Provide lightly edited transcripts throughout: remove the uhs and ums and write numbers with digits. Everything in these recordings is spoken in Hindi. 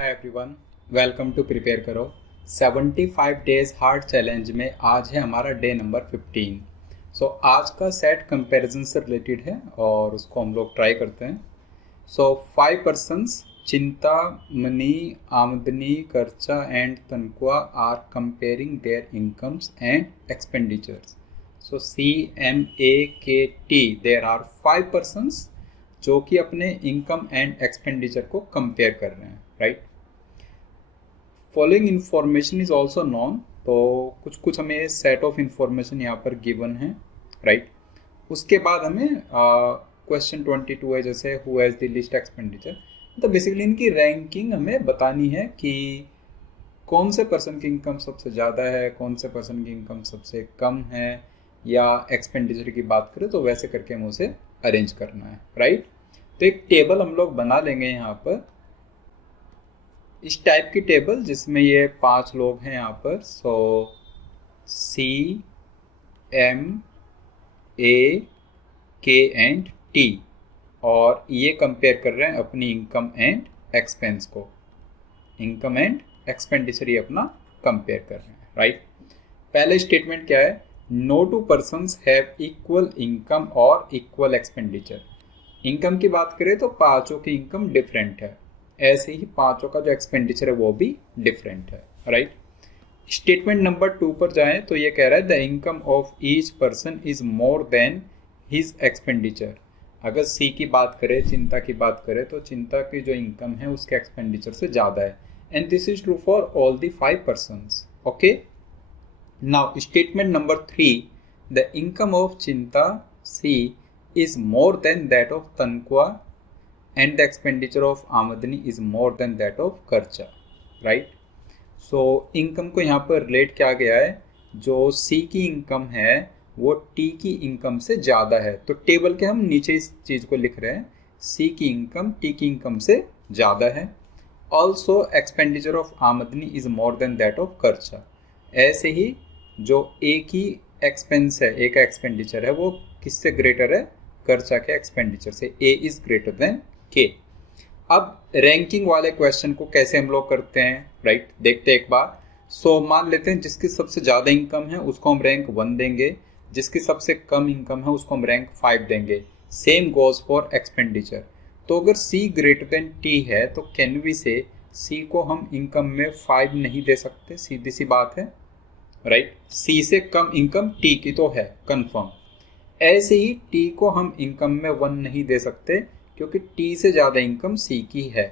Hi everyone, welcome to prepare करो 75 डेज हार्ड चैलेंज में आज है हमारा डे नंबर 15। सो आज का सेट कंपैरिजन से रिलेटेड है और उसको हम लोग ट्राई करते हैं। सो 5 पर्सन्स चिंता, मनी, आमदनी, खर्चा एंड तनख्वाह are comparing their incomes and expenditures. So CMAKT there are 5 persons जो कि अपने इनकम एंड एक्सपेंडिचर को कंपेयर कर रहे हैं, right. Following information is also known, तो कुछ हमें सेट ऑफ इंफॉर्मेशन यहाँ पर गिवन है, राइट। उसके बाद हमें क्वेश्चन 22 है, जैसे who has the least expenditure. तो बेसिकली इनकी रैंकिंग हमें बतानी है कि कौन से पर्सन की इनकम सबसे ज़्यादा है, कौन से पर्सन की इनकम सबसे कम है, या एक्सपेंडिचर की बात करें तो वैसे करके हमें उसे अरेंज करना है, राइट। तो एक टेबल हम लोग बना लेंगे यहाँ पर, इस टाइप की टेबल जिसमें ये 5 लोग हैं यहाँ पर। सो CMAK एंड T, और ये कंपेयर कर रहे हैं अपनी इनकम एंड एक्सपेंस को, इनकम एंड एक्सपेंडिचर ये अपना कंपेयर कर रहे हैं, राइट। पहले स्टेटमेंट क्या है, no two persons have equal income और इक्वल एक्सपेंडिचर। इनकम की बात करें तो पांचों की इनकम डिफरेंट है, ऐसे ही पांचों का जो एक्सपेंडिचर है वो भी डिफरेंट है, राइट। स्टेटमेंट नंबर 2 पर जाएं तो ये कह रहा है the income of each person is more then his expenditure. अगर सी की बात करें, चिंता की बात करें, तो चिंता की जो इनकम है उसके एक्सपेंडिचर से ज़्यादा है, and this is true for all the 5 persons, okay. Now statement number 3, the income of चिंता सी is more than that of तनख्वाह and the expenditure of आमदनी is more than that of खर्चा, right। so इनकम को यहाँ पर रिलेट किया गया है, जो C की इनकम है वो T की इनकम से ज़्यादा है। तो टेबल के हम नीचे इस चीज़ को लिख रहे हैं, C की इनकम T की इनकम से ज़्यादा है। ऑल्सो एक्सपेंडिचर ऑफ आमदनी is more than that of खर्चा। ऐसे ही जो A की एक्सपेंस है, A का एक्सपेंडिचर है, वो किससे ग्रेटर है, खर्चा के एक्सपेंडिचर से। A is greater then K। अब रैंकिंग वाले क्वेश्चन को कैसे हम लोग करते हैं, राइट, देखते हैं एक बार। सो मान लेते हैं जिसकी सबसे ज़्यादा इनकम है उसको हम रैंक 1 देंगे, जिसकी सबसे कम इनकम है उसको हम रैंक 5 देंगे। Same goes for expenditure. तो अगर C ग्रेटर देन T है तो कैन वी से C को हम इनकम में 5 नहीं दे सकते, सीधी सी बात है, राइट। C से कम इनकम T की तो है कंफर्म। ऐसे ही T को हम इनकम में 1 नहीं दे सकते क्योंकि T से ज़्यादा इनकम C की है,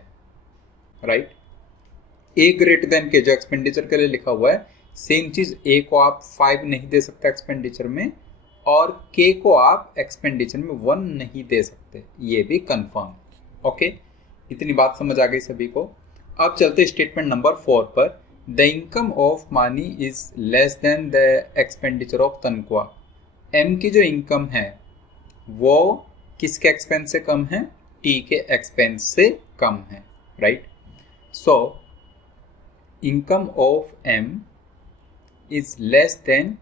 right. A greater than K जो एक्सपेंडिचर के लिए लिखा हुआ है, सेम चीज़ A को आप 5 नहीं दे सकते एक्सपेंडिचर में, और K को आप एक्सपेंडिचर में 1 नहीं दे सकते, ये भी कंफर्म, ओके। इतनी बात समझ आ गई सभी को। अब चलते स्टेटमेंट नंबर 4 पर, the income of money is less than the expenditure of तनख्वाह। M की जो इनकम है वो किसके एक्सपेंस से कम है, T के एक्सपेंस से कम है, right. So income of M is less than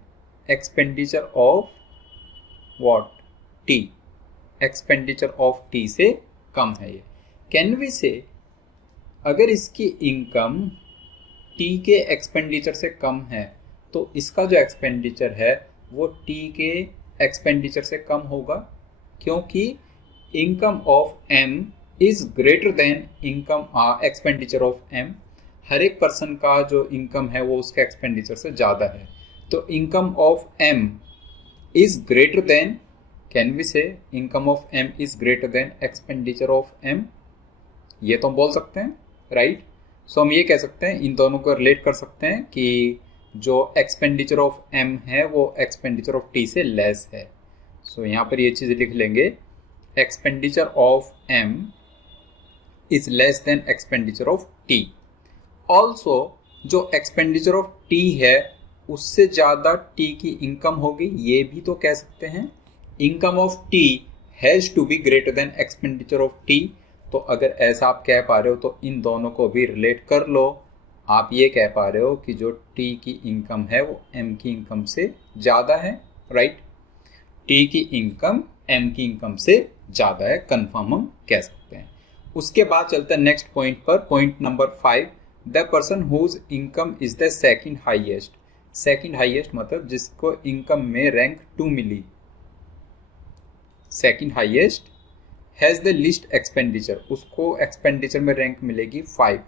expenditure of what, T। Expenditure of T से कम है ये। कैन वी से अगर इसकी इनकम T के एक्सपेंडिचर से कम है तो इसका जो एक्सपेंडिचर है वो T के एक्सपेंडिचर से कम होगा, क्योंकि income of M is greater then income expenditure of M। हर एक पर्सन का जो इनकम है वो उसके एक्सपेंडिचर से ज़्यादा है, तो income of M is greater than, can we say income of M is greater than expenditure of M, ये तो हम बोल सकते हैं, राइट। सो हम ये कह सकते हैं, इन दोनों को रिलेट कर सकते हैं कि जो एक्सपेंडिचर ऑफ M है वो एक्सपेंडिचर ऑफ T से लेस है। सो यहाँ पर ये चीज़ लिख लेंगे, expenditure of M is less than expenditure of T। Also जो एक्सपेंडिचर ऑफ T है उससे ज़्यादा T की इनकम होगी, ये भी तो कह सकते हैं। Income of T has to be greater than expenditure of T। तो अगर ऐसा आप कह पा रहे हो तो इन दोनों को भी रिलेट कर लो। आप ये कह पा रहे हो कि जो T की इनकम है वो M की इनकम से ज़्यादा है, राइट। T की इनकम M की इनकम से ज़्यादा है, कंफर्म हम कह सकते हैं। उसके बाद चलते हैं नेक्स्ट पॉइंट पर, point number 5, the person whose income is the second highest. Second highest मतलब जिसको इनकम में रैंक 2 मिली, second highest has the least expenditure, उसको एक्सपेंडिचर में रैंक मिलेगी 5,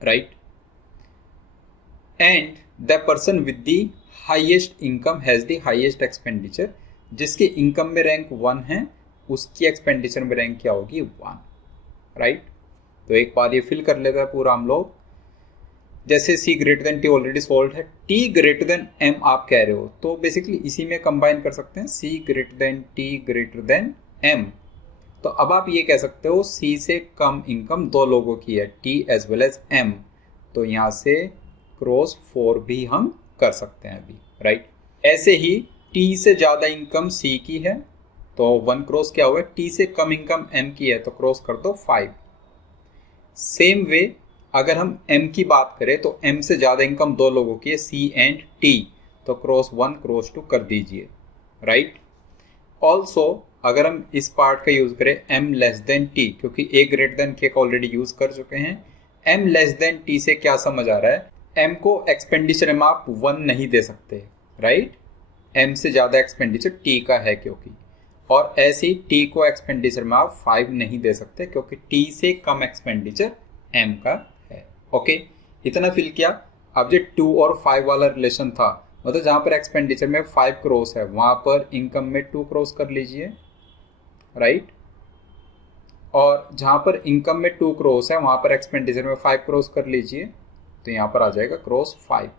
right. And the person with the highest income has the highest expenditure, जिसकी इनकम में रैंक 1 है उसकी एक्सपेंडिचर में रैंक क्या होगी 1, राइट। तो एक बार ये फिल कर लेते हैं पूरा हम लोग। जैसे C greater than T already solve है, T ग्रेटर देन M आप कह रहे हो, तो बेसिकली इसी में कंबाइन कर सकते हैं, C greater than T greater than M। तो अब आप ये कह सकते हो C से कम इनकम दो लोगों की है, T as well as M, तो यहाँ से क्रॉस 4 भी हम कर सकते हैं अभी, राइट। ऐसे ही T से ज़्यादा इनकम C की है तो 1 क्रॉस क्या हुआ, T से कम इनकम M की है तो क्रॉस कर दो 5। सेम वे अगर हम M की बात करें तो M से ज़्यादा इनकम दो लोगों की है, C एंड T, तो क्रॉस 1 क्रॉस 2 कर दीजिए, राइट। ऑल्सो अगर हम इस पार्ट का यूज़ करें M लेस देन T, क्योंकि A ग्रेटर देन K का ऑलरेडी यूज़ कर चुके हैं, M लेस देन T से क्या समझ आ रहा है, M को एक्सपेंडिचर में आप 1 नहीं दे सकते, राइट। M से ज़्यादा एक्सपेंडिचर T का है क्योंकि, और ऐसे ही T को एक्सपेंडिचर में आप 5 नहीं दे सकते क्योंकि T से कम एक्सपेंडिचर M का है, ओके। इतना फिल किया। अब जो 2 और 5 वाला रिलेशन था, मतलब जहाँ पर एक्सपेंडिचर में 5 क्रॉस है वहाँ पर इनकम में 2 क्रॉस कर लीजिए, राइट। और जहाँ पर इनकम में 2 क्रॉस है वहाँ पर एक्सपेंडिचर में 5 क्रॉस कर लीजिए, तो यहाँ पर आ जाएगा क्रॉस 5।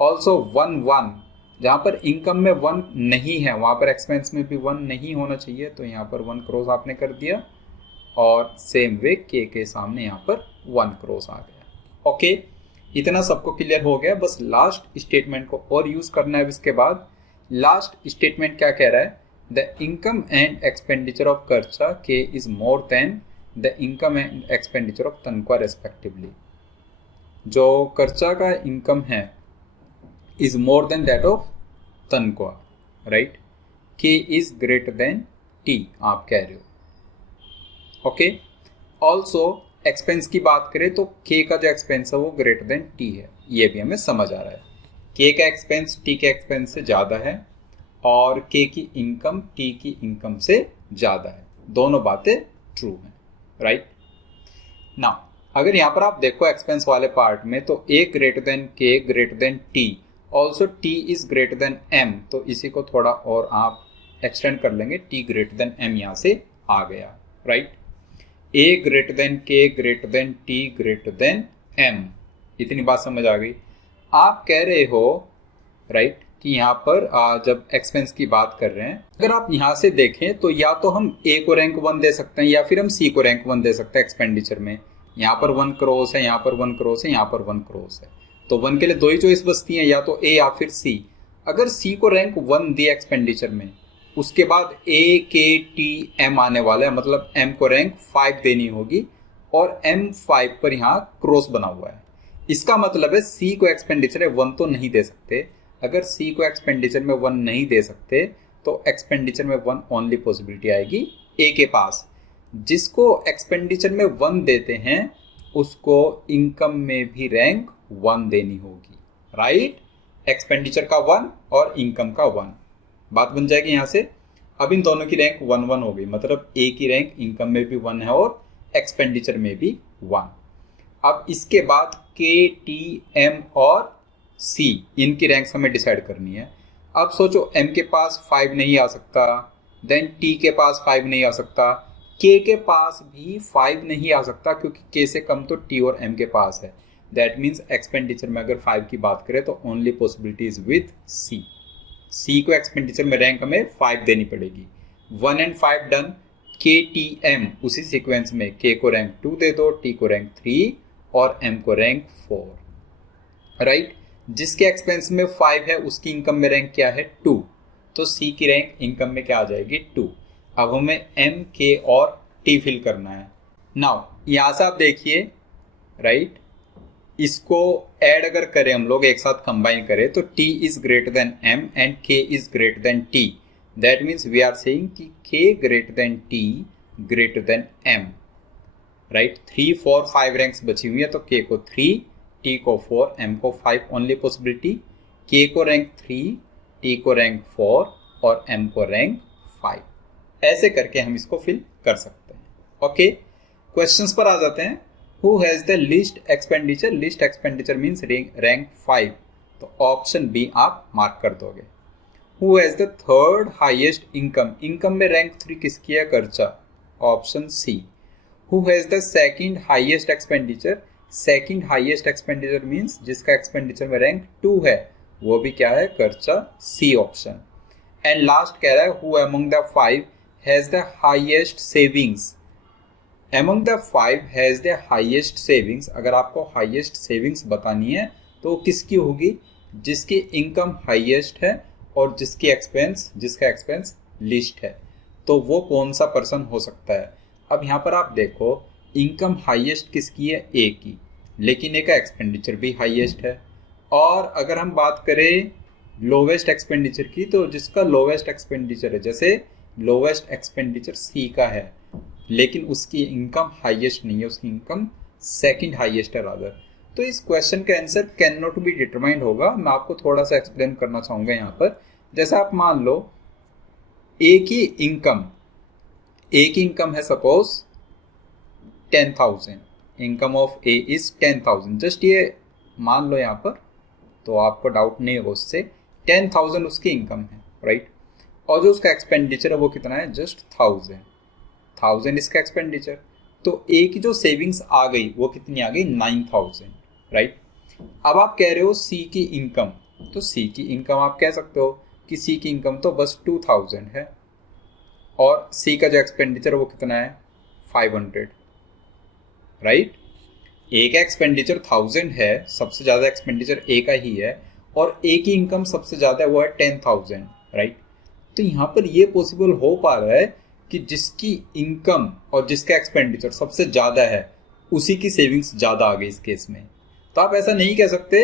ऑल्सो 1 जहाँ पर इनकम में 1 नहीं है वहाँ पर एक्सपेंस में भी 1 नहीं होना चाहिए, तो यहाँ पर 1 क्रॉस आपने कर दिया, और सेम वे K के सामने यहाँ पर 1 क्रॉस आ गया, ओके। इतना सबको क्लियर हो गया, बस लास्ट स्टेटमेंट को और यूज करना है। इसके बाद लास्ट स्टेटमेंट क्या कह रहा है, the income and expenditure of खर्चा K is more than the income and expenditure of तनख्वाह रेस्पेक्टिवली। जो खर्चा का इनकम है is more than that of तनख्वाह, right. K is greater than T आप कह रहे हो, ओके। ऑल्सो एक्सपेंस की बात करें तो K का जो एक्सपेंस है वो ग्रेटर देन T है, ये भी हमें समझ आ रहा है। K का एक्सपेंस T के एक्सपेंस से ज़्यादा है और K की इनकम T की इनकम से ज़्यादा है, दोनों बातें ट्रू हैं, राइट। नाउ अगर यहाँ पर आप देखो एक्सपेंस वाले पार्ट में, तो A greater than K greater than T, also T is greater than M, तो इसी को थोड़ा और आप एक्सटेंड कर लेंगे, T ग्रेटर देन M यहाँ से आ गया, right. A greater than K greater than T greater than M, इतनी बात समझ आ गई। आप कह रहे हो, राइट, कि यहाँ पर जब एक्सपेंस की बात कर रहे हैं, अगर आप यहाँ से देखें तो या तो हम A को रैंक 1 दे सकते हैं या फिर हम C को रैंक 1 दे सकते हैं एक्सपेंडिचर में। यहाँ पर 1 क्रॉस है, यहाँ पर 1 क्रॉस है, यहाँ पर 1 क्रॉस है, तो 1 के लिए 2 ही चॉइस बचती हैं, या तो A या फिर C। अगर C को रैंक 1 दिया एक्सपेंडिचर में, उसके बाद A K T M आने वाला है, मतलब M को रैंक 5 देनी होगी, और M 5 पर यहाँ क्रॉस बना हुआ है। इसका मतलब है C को एक्सपेंडिचर है 1 तो नहीं दे सकते। अगर C को एक्सपेंडिचर में 1 नहीं दे सकते तो एक्सपेंडिचर में 1 ओनली पॉसिबिलिटी आएगी A के पास। जिसको एक्सपेंडिचर में 1 देते हैं उसको इनकम में भी रैंक 1 देनी होगी, राइट। एक्सपेंडिचर का 1 और इनकम का 1, बात बन जाएगी यहाँ से। अब इन दोनों की रैंक 1-1 हो गई, मतलब A की रैंक इनकम में भी 1 है और एक्सपेंडिचर में भी 1। अब इसके बाद K T M और C इनकी रैंक्स हमें डिसाइड करनी है। अब सोचो M के पास 5 नहीं आ सकता, देन T के पास 5 नहीं आ सकता, K के पास भी 5 नहीं आ सकता क्योंकि K से कम तो T और M के पास है। दैट मीन्स एक्सपेंडिचर में अगर 5 की बात करें तो only possibility is with C। C को एक्सपेंडिचर में रैंक हमें 5 देनी पड़ेगी। 1 and 5 done. K T M उसी सीक्वेंस में K को रैंक 2 दे दो, T को रैंक 3 और M को रैंक 4, राइट। जिसके एक्सपेंस में 5 है उसकी इनकम में रैंक क्या है 2, तो C की रैंक इनकम में क्या आ जाएगी 2। अब हमें M, K और T फिल करना है। नाउ यहाँ से आप देखिए, राइट, इसको ऐड अगर करें हम लोग एक साथ कंबाइन करें तो T is greater than M and K is greater than T। That means we are saying कि K greater than T greater than m, right. 3, 4, 5 ranks बची हुई है, तो k को 3, t को 4, m को 5 ओनली पॉसिबिलिटी। k को रैंक 3, t को रैंक 4 और m को रैंक 5। ऐसे करके हम इसको फिल कर सकते हैं। ओके, क्वेश्चंस पर आ जाते हैं। Who has the least expenditure? Least expenditure means rank 5, तो ऑप्शन बी आप मार्क कर दोगे। Who has the third highest income? Income में रैंक 3 किसकी है? खर्चा, option C. Who has the second highest expenditure? Second highest expenditure means जिसका एक्सपेंडिचर में रैंक 2 है, वो भी क्या है? खर्चा, सी ऑप्शन। एंड लास्ट कह रहा है who among the 5 has the highest savings? among the 5 has the highest savings। अगर आपको हाईएस्ट सेविंग्स बतानी है तो किसकी होगी? जिसकी इनकम हाईएस्ट है और जिसका एक्सपेंस लिस्ट है, तो वो कौन सा पर्सन हो सकता है? अब यहाँ पर आप देखो, इनकम हाईएस्ट किसकी है? ए की, लेकिन ए का एक्सपेंडिचर भी हाईएस्ट है। और अगर हम बात करें लोवेस्ट एक्सपेंडिचर की, तो जिसका लोवेस्ट एक्सपेंडिचर है, जैसे लोवेस्ट एक्सपेंडिचर सी का है, लेकिन उसकी इनकम हाईएस्ट नहीं है, उसकी इनकम सेकंड हाईएस्ट है रादर। तो इस क्वेश्चन का answer can not be determined होगा। मैं आपको थोड़ा सा एक्सप्लेन करना चाहूँगा यहाँ पर। जैसे आप मान लो ए की इनकम है suppose 10,000, income of A is 10,000, just ये मान लो यहाँ पर, तो आपको डाउट नहीं होगा उससे। 10,000 उसकी इनकम है, राइट। और जो उसका एक्सपेंडिचर है वो कितना है? जस्ट 1000 इसका एक्सपेंडिचर। तो ए की जो सेविंग्स आ गई वो कितनी आ गई? 9,000, राइट। अब आप कह रहे हो सी की इनकम, तो सी की इनकम आप कह सकते हो कि सी की इनकम तो बस 2,000 है, और सी का जो एक्सपेंडिचर है वो कितना है? 500, राइट। ए का एक्सपेंडिचर 1000 है, सबसे ज़्यादा एक्सपेंडिचर ए का ही है, और ए की इनकम सबसे ज़्यादा है वो है 10,000, राइट। तो यहाँ पर ये पॉसिबल हो पा रहा है कि जिसकी इनकम और जिसका एक्सपेंडिचर सबसे ज़्यादा है उसी की सेविंग्स ज़्यादा आ गई इस केस में। तो आप ऐसा नहीं कह सकते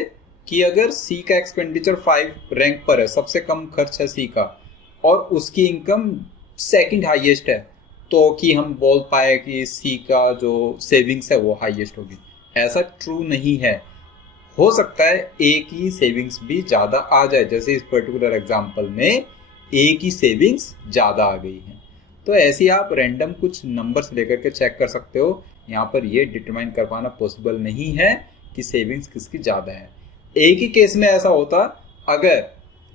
कि अगर सी का एक्सपेंडिचर 5 रैंक पर है, सबसे कम खर्च है सी का, और उसकी इनकम सेकंड हाईएस्ट है, तो कि हम बोल पाए कि सी का जो सेविंग्स है वो हाईएस्ट होगी। ऐसा ट्रू नहीं है। हो सकता है ए की सेविंग्स भी ज़्यादा आ जाए, जैसे इस पर्टिकुलर एग्जाम्पल में ए की सेविंग्स ज़्यादा आ गई हैं। तो ऐसे आप रैंडम कुछ नंबर्स लेकर के चेक कर सकते हो। यहाँ पर ये डिटरमाइन कर पाना पॉसिबल नहीं है कि सेविंग्स किसकी ज़्यादा है। ए की केस में ऐसा होता, अगर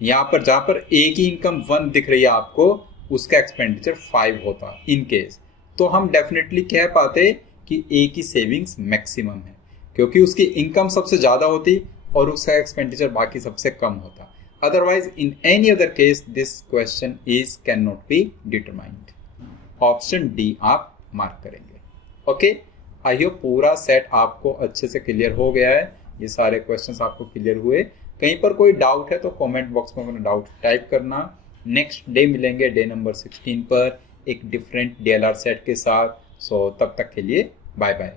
यहाँ पर जहाँ पर ए की इनकम 1 दिख रही है आपको, उसका एक्सपेंडिचर 5 होता इन केस, तो हम डेफिनेटली कह पाते कि ए की सेविंग्स मैक्सिमम है, क्योंकि उसकी इनकम सबसे ज़्यादा होती और उसका एक्सपेंडिचर बाकी सबसे कम होता। Otherwise in any other case this question is can not be determined. Option D आप मार्क करेंगे। ओके, आई होप पूरा सेट आपको अच्छे से क्लियर हो गया है। ये सारे क्वेश्चंस आपको क्लियर हुए। कहीं पर कोई डाउट है तो कमेंट बॉक्स में अपना डाउट टाइप करना। नेक्स्ट डे मिलेंगे डे नंबर 16 पर एक डिफरेंट DLR सेट के साथ। सो तब तक के लिए बाय बाय।